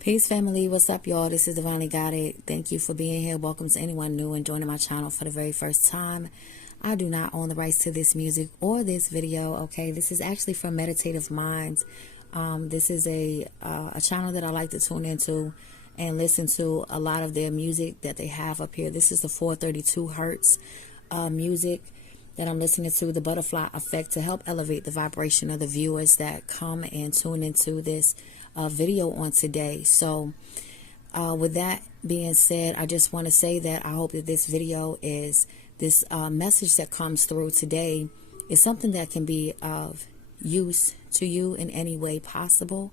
Peace family, what's up y'all? This is Divinely Guided. Thank you for being here. Welcome to anyone new and joining my channel for the very first time. I do not own the rights to this music or this video, okay? This is actually from Meditative Minds. This is a channel that I like to tune into and listen to a lot of their music that they have up here. This is the 432 hertz music that I'm listening to, the butterfly effect, to help elevate the vibration of the viewers that come and tune into this video on today. So with that being said, I just want to say that I hope that this video is this message that comes through today is something that can be of use to you in any way possible.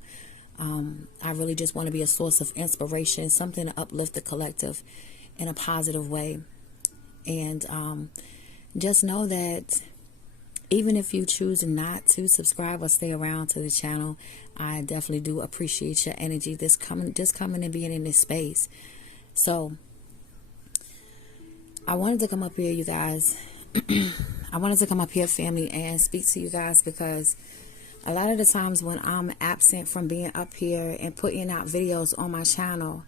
I really just want to be a source of inspiration, something to uplift the collective in a positive way. And just know that even if you choose not to subscribe or stay around to the channel, I definitely do appreciate your energy just coming and being in this space. So I wanted to come up here, you guys. I wanted to come up here, family, and speak to you guys because a lot of the times when I'm absent from being up here and putting out videos on my channel,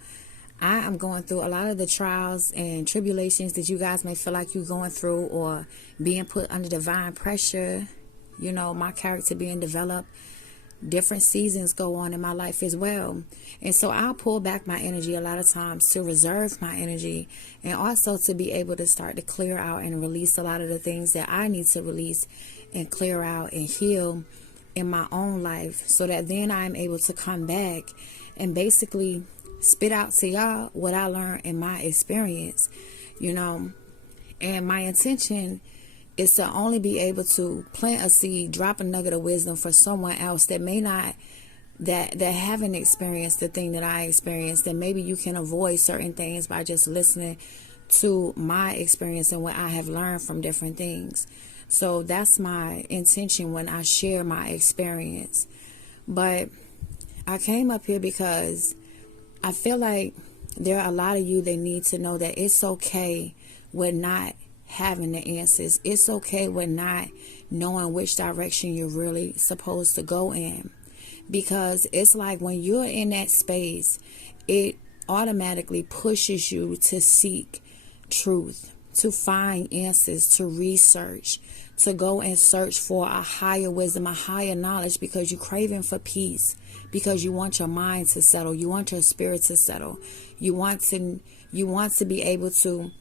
I am going through a lot of the trials and tribulations that you guys may feel like you're going through, or being put under divine pressure, you know, my character being developed. Different seasons go on in my life as well. And so I'll pull back my energy a lot of times to reserve my energy, and also to be able to start to clear out and release a lot of the things that I need to release and clear out and heal in my own life, so that then I'm able to come back and basically spit out to y'all what I learned in my experience, you know. And my intention is to only be able to plant a seed, drop a nugget of wisdom for someone else that may not, that haven't experienced the thing that I experienced. And maybe you can avoid certain things by just listening to my experience and what I have learned from different things. So that's my intention when I share my experience. But I came up here because I feel like there are a lot of you that need to know that it's okay with not having the answers. It's okay with not knowing which direction you're really supposed to go in. Because it's like when you're in that space, it automatically pushes you to seek truth, to find answers, to research, to go and search for a higher wisdom, a higher knowledge, because you're craving for peace, because you want your mind to settle, you want your spirit to settle, you want to be able to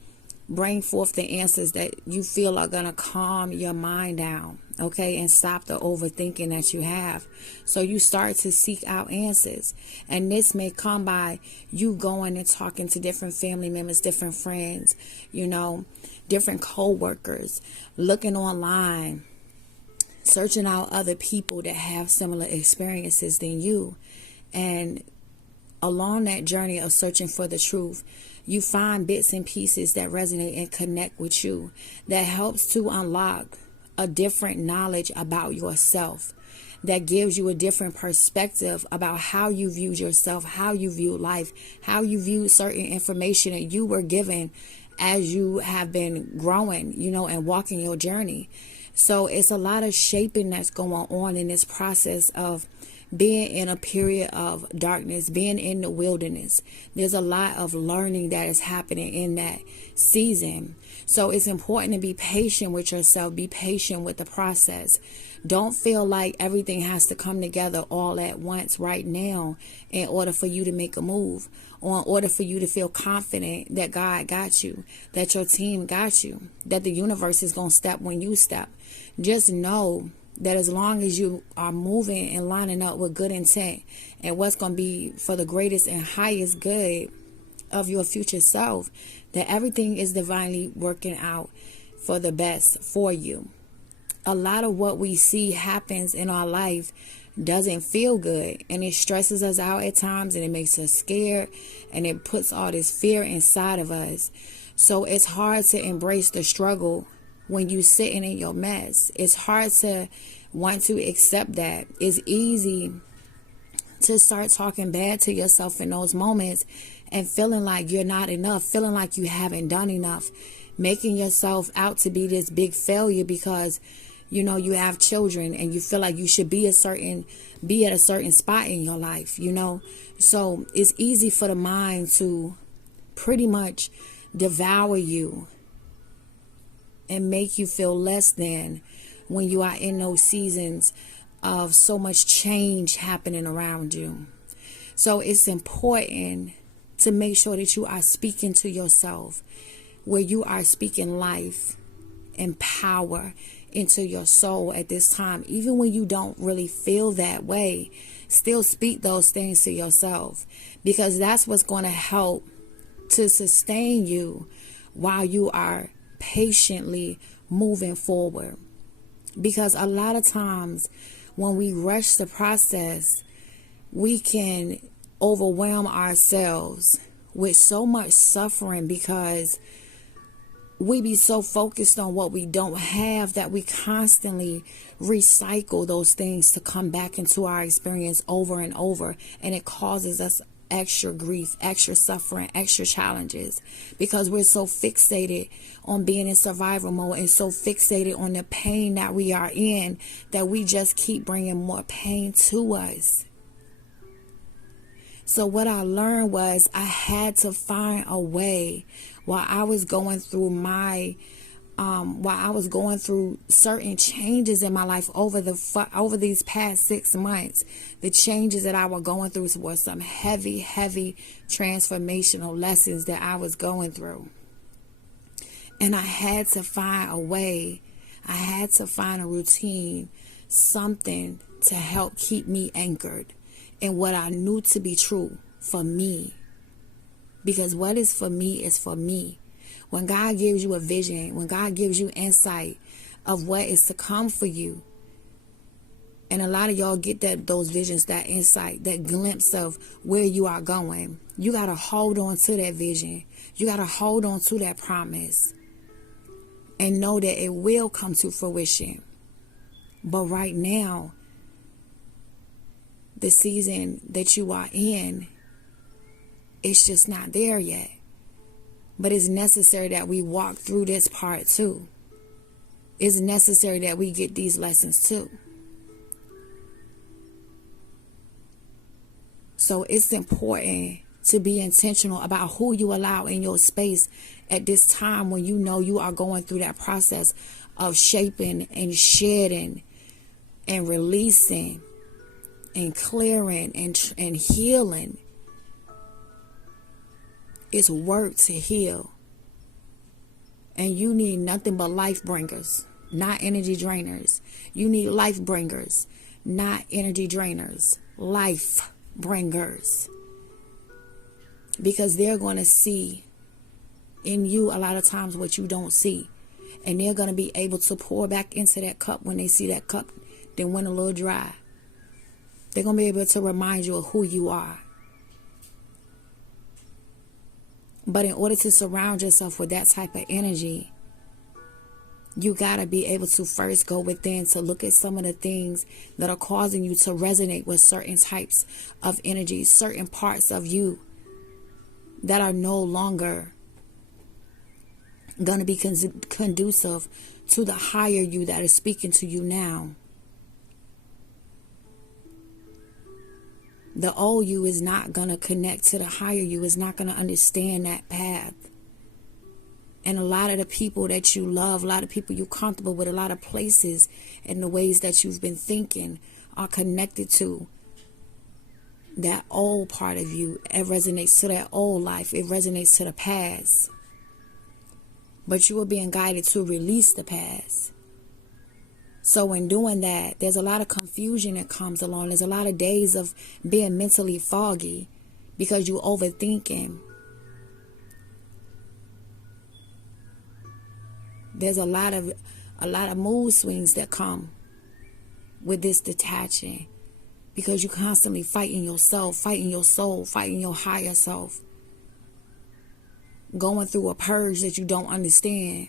bring forth the answers that you feel are going to calm your mind down, okay, and stop the overthinking that you have. So you start to seek out answers, and this may come by you going and talking to different family members, different friends, you know, different co-workers, looking online, searching out other people that have similar experiences than you. And along that journey of searching for the truth, you find bits and pieces that resonate and connect with you, that helps to unlock a different knowledge about yourself, that gives you a different perspective about how you view yourself, how you view life, how you view certain information that you were given as you have been growing, you know, and walking your journey. So it's a lot of shaping that's going on in this process of being in a period of darkness, being in the wilderness. There's a lot of learning that is happening in that season. So it's important to be patient with yourself, be patient with the process. Don't feel like everything has to come together all at once right now in order for you to make a move, or in order for you to feel confident that God got you, that your team got you, that the universe is going to step when you step. Just know that as long as you are moving and lining up with good intent and what's going to be for the greatest and highest good of your future self, that everything is divinely working out for the best for you. A lot of what we see happens in our life doesn't feel good, and it stresses us out at times, and it makes us scared, and it puts all this fear inside of us. So it's hard to embrace the struggle when you sitting in your mess. It's hard to want to accept that. It's easy to start talking bad to yourself in those moments and feeling like you're not enough, feeling like you haven't done enough, making yourself out to be this big failure because You know, you have children and you feel like you should be at a certain spot in your life, you know. So it's easy for the mind to pretty much devour you and make you feel less than when you are in those seasons of so much change happening around you. So it's important to make sure that you are speaking to yourself, where you are speaking life and power into your soul at this time. Even when you don't really feel that way, still speak those things to yourself, because that's what's going to help to sustain you while you are patiently moving forward. Because a lot of times when we rush the process, we can overwhelm ourselves with so much suffering, because we be so focused on what we don't have that we constantly recycle those things to come back into our experience over and over. And it causes us extra grief, extra suffering, extra challenges, because we're so fixated on being in survival mode and so fixated on the pain that we are in that we just keep bringing more pain to us. So what I learned was I had to find a way while I was going through certain changes in my life over these past 6 months. The changes that I was going through were some heavy transformational lessons that I was going through. And I had to find a way. I had to find a routine, something to help keep me anchored in what I knew to be true for me. Because what is for me is for me. When God gives you a vision, when God gives you insight of what is to come for you, and a lot of y'all get those visions, that insight, that glimpse of where you are going, you got to hold on to that vision. You got to hold on to that promise and know that it will come to fruition. But right now, the season that you are in, it's just not there yet. But it's necessary that we walk through this part too. It's necessary that we get these lessons too. So it's important to be intentional about who you allow in your space at this time, when you know you are going through that process of shaping and shedding and releasing and clearing and healing. It's work to heal. And you need nothing but life bringers, not energy drainers. You need life bringers, not energy drainers. Life bringers. Because they're going to see in you a lot of times what you don't see. And they're going to be able to pour back into that cup when they see that cup then went a little dry. They're going to be able to remind you of who you are. But in order to surround yourself with that type of energy, you got to be able to first go within to look at some of the things that are causing you to resonate with certain types of energy, certain parts of you that are no longer going to be conducive to the higher you that is speaking to you now. The old you is not going to connect to the higher you, is not going to understand that path. And a lot of the people that you love, a lot of people you're comfortable with, a lot of places and the ways that you've been thinking are connected to that old part of you. It resonates to that old life. It resonates to the past. But you are being guided to release the past. So in doing that, there's a lot of confusion that comes along. There's a lot of days of being mentally foggy because you're overthinking. There's a lot of mood swings that come with this detaching, because you're constantly fighting yourself, fighting your soul, fighting your higher self, going through a purge that you don't understand.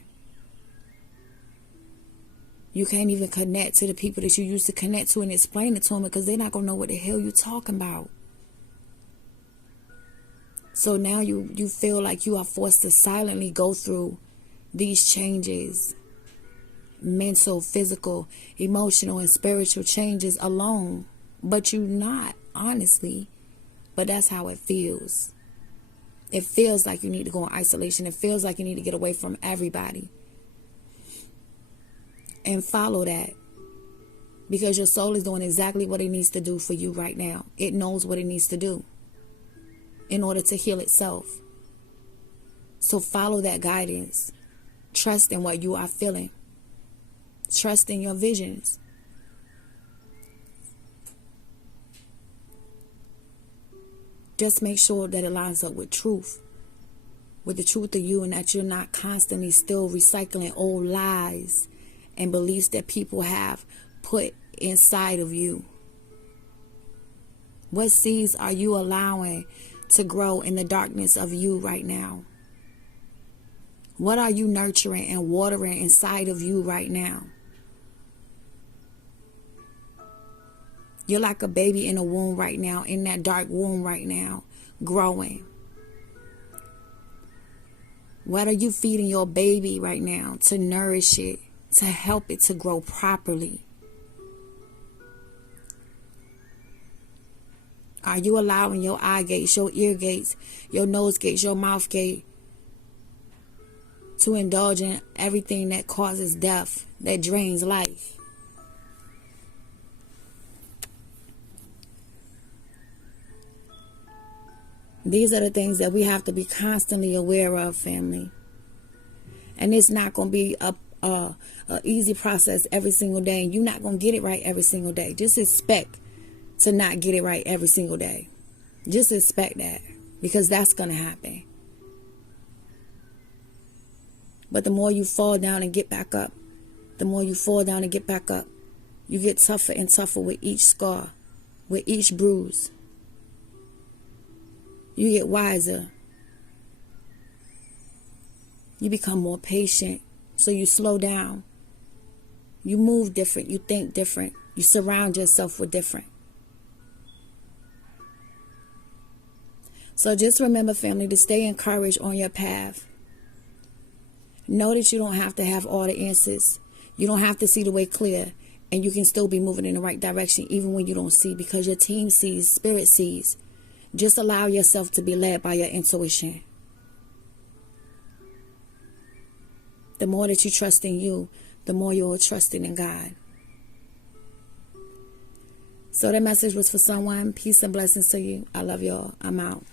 You can't even connect to the people that you used to connect to and explain it to them, because they're not going to know what the hell you're talking about. So now you feel like you are forced to silently go through these changes mental, physical, emotional, and spiritual changes alone. But you're not, honestly. But that's how it feels. It feels like you need to go in isolation. It feels like you need to get away from everybody. And follow that. Because your soul is doing exactly what it needs to do for you right now. It knows what it needs to do in order to heal itself. So follow that guidance. Trust in what you are feeling. Trust in your visions. Just make sure that it lines up with truth. With the truth of you, and that you're not constantly still recycling old lies and beliefs that people have put inside of you. What seeds are you allowing to grow in the darkness of you right now? What are you nurturing and watering inside of you right now? You're like a baby in a womb right now, in that dark womb right now, growing. What are you feeding your baby right now to nourish it, to help it to grow properly? Are you allowing your eye gates, your ear gates, your nose gates, your mouth gate to indulge in everything that causes death, that drains life? These are the things that we have to be constantly aware of, family. And it's not going to be a easy process every single day. And you're not going to get it right every single day. Just expect to not get it right every single day. Just expect that, because that's going to happen. But the more you fall down and get back up, the more you fall down and get back up, you get tougher and tougher with each scar, with each bruise. You get wiser. You become more patient. So you slow down. You move different. You think different. You surround yourself with different. So just remember, family, to stay encouraged on your path. Know that you don't have to have all the answers. You don't have to see the way clear. And you can still be moving in the right direction even when you don't see, because your team sees, spirit sees. Just allow yourself to be led by your intuition. The more that you trust in you, the more you're trusting in God. So that message was for someone. Peace and blessings to you. I love y'all. I'm out.